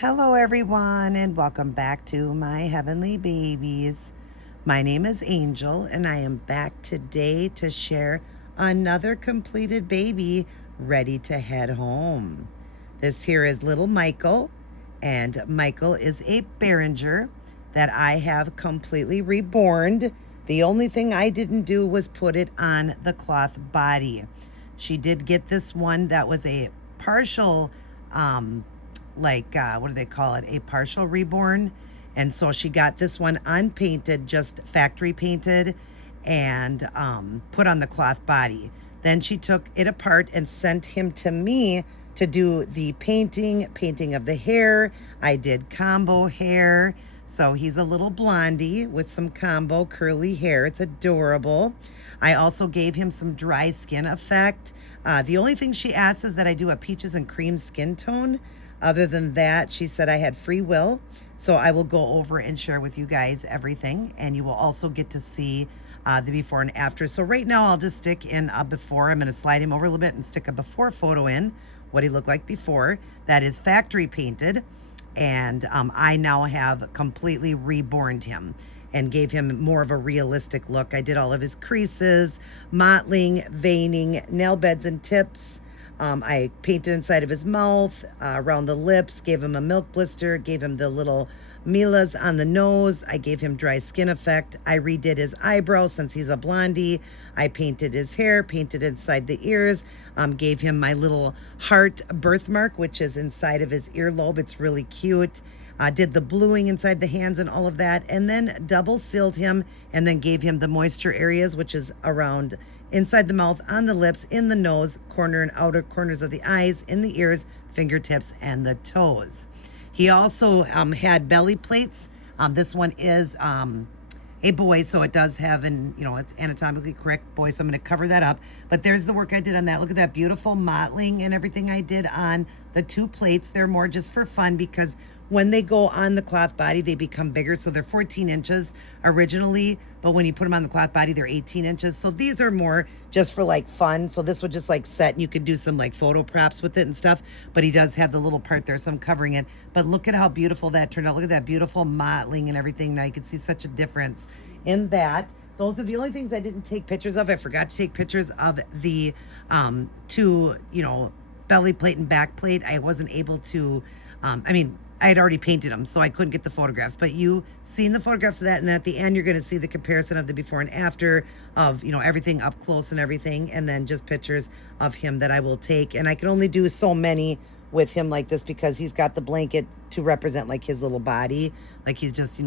Hello, everyone, and welcome back to my heavenly babies. My name is Angel, and I am back today to share another completed baby ready to head home. This here is little Michael, and Michael is a Berenguer that I have completely reborn. The only thing I didn't do was put it on the cloth body. She did get this one that was a partial what do they call it? A partial reborn. And so she got this one unpainted, just factory painted, and put on the cloth body. Then she took it apart and sent him to me to do the painting of the hair. I did combo hair. So he's a little blondie with some combo curly hair. It's adorable. I also gave him some dry skin effect. The only thing she asked is that I do a peaches and cream skin tone. Other than that, she said I had free will. So I will go over and share with you guys everything. And you will also get to see the before and after. So right now I'll just stick in a before. I'm going to slide him over a little bit and stick a before photo in, what he looked like before. That is factory painted. And I now have completely reborned him and gave him more of a realistic look. I did all of his creases, mottling, veining, nail beds and tips. I painted inside of his mouth, around the lips, gave him a milk blister, gave him the little Milas on the nose. I gave him dry skin effect. I redid his eyebrows since he's a blondie. I painted his hair, painted inside the ears, gave him my little heart birthmark, which is inside of his earlobe. It's really cute. Did the bluing inside the hands and all of that, and then double sealed him and then gave him the moisture areas, which is around inside the mouth, on the lips, in the nose, corner and outer corners of the eyes, in the ears, fingertips, and the toes. He also had belly plates. This one is a boy, so it does have it's anatomically correct boy, so I'm going to cover that up. But there's the work I did on that. Look at that beautiful mottling and everything I did on the two plates. They're more just for fun because when they go on the cloth body, they become bigger. So they're 14 inches originally, but when you put them on the cloth body, they're 18 inches. So these are more just for like fun. So this would just like set and you could do some like photo props with it and stuff. But he does have the little part there, so I'm covering it. But look at how beautiful that turned out. Look at that beautiful mottling and everything. Now you can see such a difference in that. Those are the only things I didn't take pictures of. I forgot to take pictures of the two, belly plate and back plate. I wasn't able to, I had already painted them, so I couldn't get the photographs. But you seen the photographs of that, and then at the end, you're going to see the comparison of the before and after of, everything up close and everything, and then just pictures of him that I will take. And I can only do so many with him like this because he's got the blanket to represent like his little body, like he's just,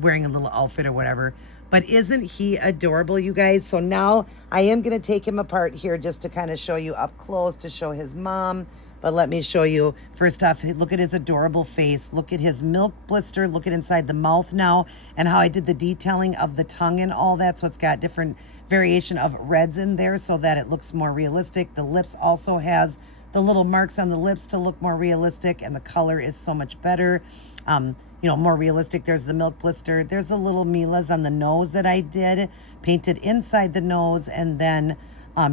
wearing a little outfit or whatever. But isn't he adorable, you guys? So now I am going to take him apart here just to kind of show you up close, to show his mom. But let me show you, first off, look at his adorable face. Look at his milk blister. Look at inside the mouth now and how I did the detailing of the tongue and all that. So it's got different variation of reds in there so that it looks more realistic. The lips also has the little marks on the lips to look more realistic, and the color is so much better. More realistic. There's the milk blister. There's the little Milas on the nose that I did, painted inside the nose, and then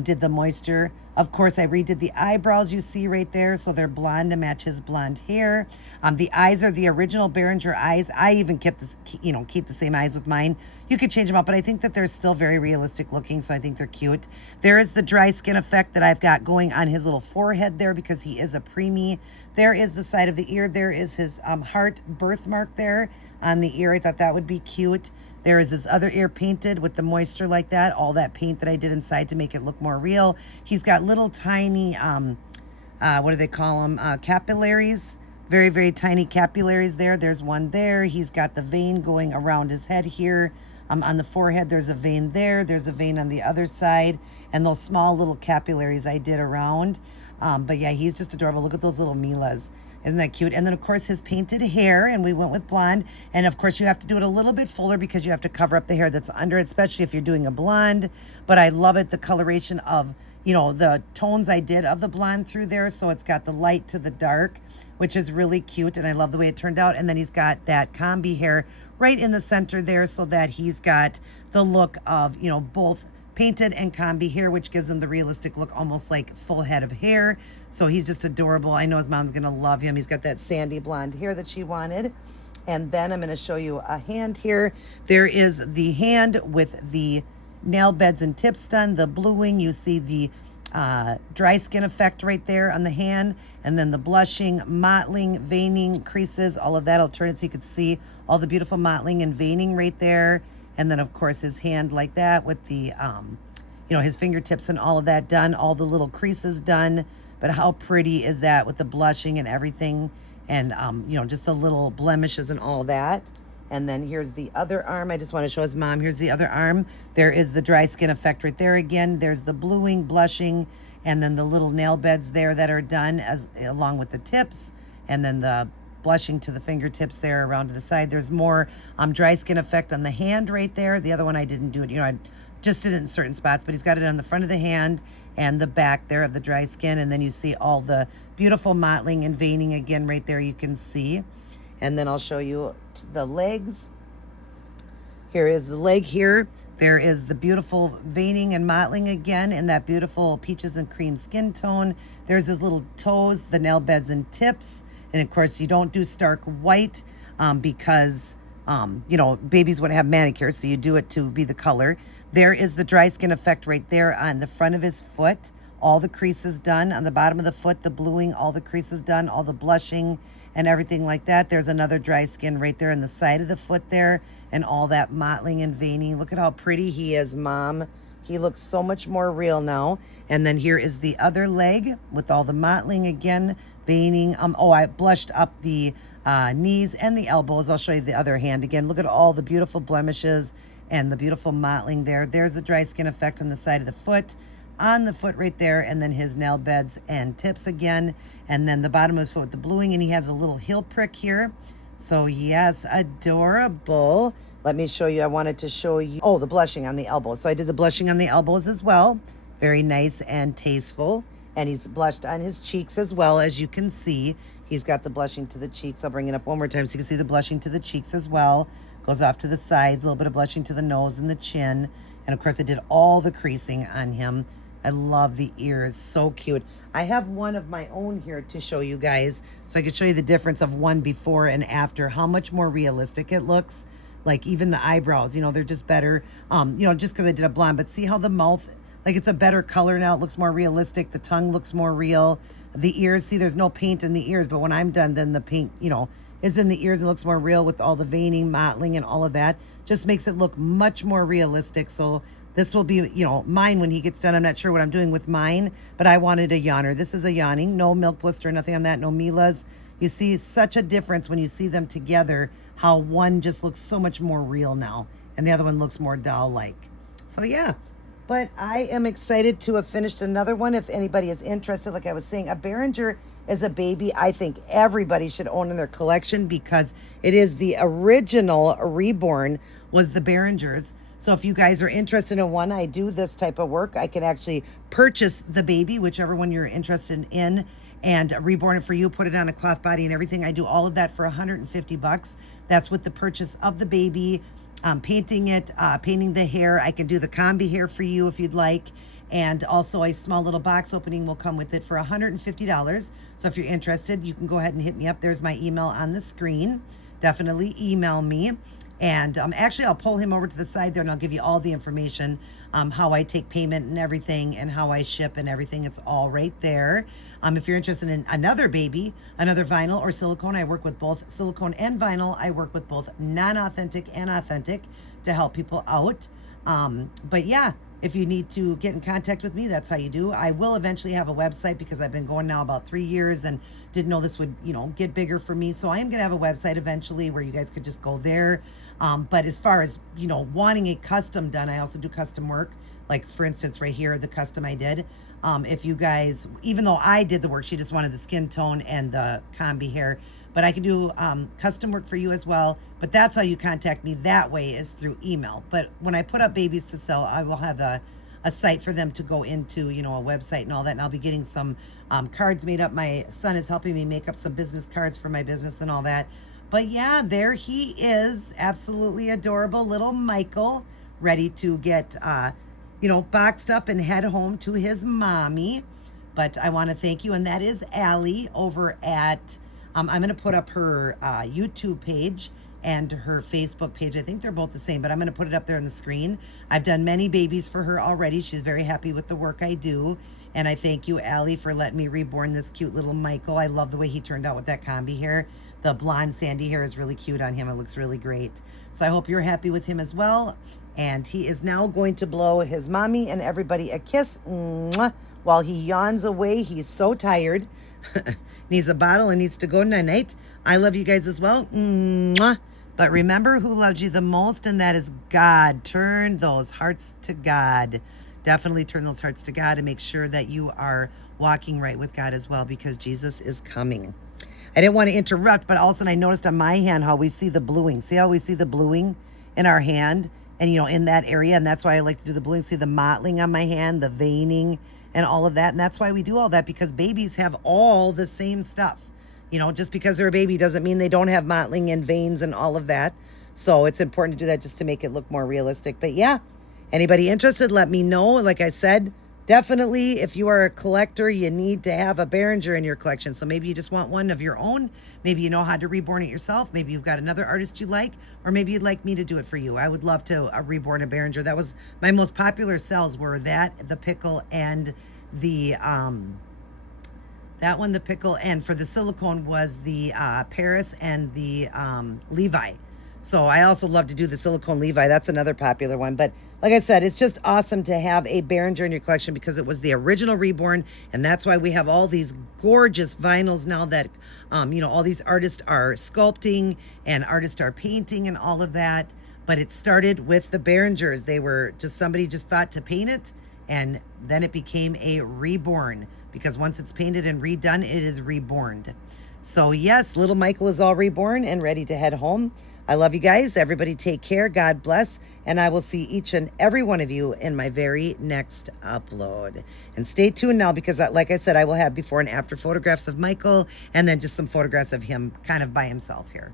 did the moisture. Of course, I redid the eyebrows you see right there, so they're blonde to match his blonde hair. The eyes are the original Berenguer eyes. I even keep the same eyes with mine. You could change them up, but I think that they're still very realistic looking, so I think they're cute. There is the dry skin effect that I've got going on his little forehead there because he is a preemie. There is the side of the ear. There is his heart birthmark there on the ear. I thought that would be cute. There is his other ear painted with the moisture like that, all that paint that I did inside to make it look more real. He's got little tiny, what do they call them? Capillaries. Very, very tiny capillaries there. There's one there. He's got the vein going around his head here. On the forehead, there's a vein there. There's a vein on the other side. And those small little capillaries I did around. But yeah, he's just adorable. Look at those little Milas. Isn't that cute? And then, of course, his painted hair, and we went with blonde. And, of course, you have to do it a little bit fuller because you have to cover up the hair that's under it, especially if you're doing a blonde. But I love it, the coloration of, the tones I did of the blonde through there. So it's got the light to the dark, which is really cute. And I love the way it turned out. And then he's got that combi hair right in the center there so that he's got the look of, both painted and combi hair, which gives him the realistic look, almost like full head of hair. So he's just adorable. I know his mom's gonna love him. He's got that sandy blonde hair that she wanted. And then I'm gonna show you a hand here. There is the hand with the nail beds and tips done, the bluing. You see the dry skin effect right there on the hand, and then the blushing, mottling, veining, creases, all of that. I'll turn it so you can see all the beautiful mottling and veining right there. And then of course his hand like that with the his fingertips and all of that done, all the little creases done. But how pretty is that with the blushing and everything, and just the little blemishes and all that. And then here's the other arm. I just want to show his mom. Here's the other arm. There is the dry skin effect right there again. There's the bluing, blushing, and then the little nail beds there that are done along with the tips, and then the blushing to the fingertips there around to the side. There's more dry skin effect on the hand right there. The other one I didn't do it. I just did it in certain spots, but he's got it on the front of the hand and the back there of the dry skin. And then you see all the beautiful mottling and veining again right there, you can see. And then I'll show you the legs. Here is the leg here. There is the beautiful veining and mottling again in that beautiful peaches and cream skin tone. There's his little toes, the nail beds and tips. And of course, you don't do stark white because, babies would have manicure, so you do it to be the color. There is the dry skin effect right there on the front of his foot. All the creases done on the bottom of the foot, the bluing, all the creases done, all the blushing and everything like that. There's another dry skin right there on the side of the foot there, and all that mottling and veining. Look at how pretty he is, Mom. He looks so much more real now. And then here is the other leg with all the mottling again, veining. I blushed up the knees and the elbows. I'll show you the other hand again. Look at all the beautiful blemishes and the beautiful mottling there. There's a dry skin effect on the side of the foot, on the foot right there, and then his nail beds and tips again, and then the bottom of his foot with the bluing, and he has a little heel prick here. So yes, adorable. Let me show you. I wanted to show you, the blushing on the elbows. So I did the blushing on the elbows as well. Very nice and tasteful. And he's blushed on his cheeks as well, as you can see. He's got the blushing to the cheeks. I'll bring it up one more time so you can see the blushing to the cheeks as well. Goes off to the sides, a little bit of blushing to the nose and the chin. And of course I did all the creasing on him. I love the ears, so cute. I have one of my own here to show you guys, so I could show you the difference of one before and after, how much more realistic it looks. Like even the eyebrows, they're just better, just because I did a blonde, but see how the mouth, like it's a better color now, it looks more realistic, the tongue looks more real. The ears, see there's no paint in the ears, but when I'm done, then the paint, is in the ears. It looks more real with all the veining, mottling, and all of that. Just makes it look much more realistic. So this will be, mine when he gets done. I'm not sure what I'm doing with mine, but I wanted a yawner. This is a yawning, no milk blister, nothing on that, no Mila's. You see such a difference when you see them together, how one just looks so much more real now, and the other one looks more doll-like. So yeah, but I am excited to have finished another one. If anybody is interested, like I was saying, a Berenguer is a baby I think everybody should own in their collection, because it is the original Reborn was the Berengers. So if you guys are interested in one, I do this type of work. I can actually purchase the baby, whichever one you're interested in, and reborn it for you, put it on a cloth body and everything. I do all of that for $150. That's with the purchase of the baby, painting it, painting the hair. I can do the combi hair for you if you'd like. And also a small little box opening will come with it for $150. So if you're interested, you can go ahead and hit me up. There's my email on the screen. Definitely email me. And actually, I'll pull him over to the side there and I'll give you all the information, how I take payment and everything, and how I ship and everything. It's all right there. If you're interested in another baby, another vinyl or silicone, I work with both silicone and vinyl. I work with both non-authentic and authentic to help people out. But yeah, if you need to get in contact with me, that's how you do. I will eventually have a website, because I've been going now about 3 years and didn't know this would, get bigger for me. So I am going to have a website eventually where you guys could just go there. But as far as, wanting a custom done, I also do custom work. Like for instance, right here, the custom I did. If you guys, even though I did the work, she just wanted the skin tone and the combi hair, but I can do custom work for you as well. But that's how you contact me that way, is through email. But when I put up babies to sell, I will have a site for them to go into, a website and all that. And I'll be getting some cards made up. My son is helping me make up some business cards for my business and all that. But yeah, there he is. Absolutely adorable little Michael, ready to get boxed up and head home to his mommy. But I want to thank you. And that is Allie over at, I'm going to put up her YouTube page and her Facebook page. I think they're both the same, but I'm going to put it up there on the screen. I've done many babies for her already. She's very happy with the work I do. And I thank you, Allie, for letting me reborn this cute little Michael. I love the way he turned out with that combi hair. The blonde sandy hair is really cute on him. It looks really great. So I hope you're happy with him as well. And he is now going to blow his mommy and everybody a kiss. Mwah. While he yawns away, he's so tired. Needs a bottle and needs to go night-night. I love you guys as well. Mwah. But remember who loves you the most, and that is God. Turn those hearts to God. Definitely turn those hearts to God and make sure that you are walking right with God as well, because Jesus is coming. I didn't want to interrupt, but all of a sudden I noticed on my hand how we see the bluing. See how we see the bluing in our hand and, in that area? And that's why I like to do the bluing. See the mottling on my hand, the veining and all of that. And that's why we do all that, because babies have all the same stuff. Just because they're a baby doesn't mean they don't have mottling and veins and all of that. So it's important to do that just to make it look more realistic. But yeah, anybody interested, let me know. Like I said, definitely, if you are a collector, you need to have a Berenguer in your collection. So maybe you just want one of your own. Maybe you know how to reborn it yourself. Maybe you've got another artist you like, or maybe you'd like me to do it for you. I would love to reborn a Berenguer. That was my most popular cells, were that, the pickle, and the that one, the pickle, and for the silicone was the Paris and the Levi. So I also love to do the silicone Levi. That's another popular one. But like I said, it's just awesome to have a Berenguer in your collection, because it was the original Reborn. And that's why we have all these gorgeous vinyls now that, all these artists are sculpting and artists are painting and all of that. But it started with the Berengers. They were just, somebody just thought to paint it, and then it became a Reborn, because once it's painted and redone, it is reborn. So yes, little Michael is all reborn and ready to head home. I love you guys. Everybody take care. God bless. And I will see each and every one of you in my very next upload. And stay tuned now, because like I said, I will have before and after photographs of Michael, and then just some photographs of him kind of by himself here.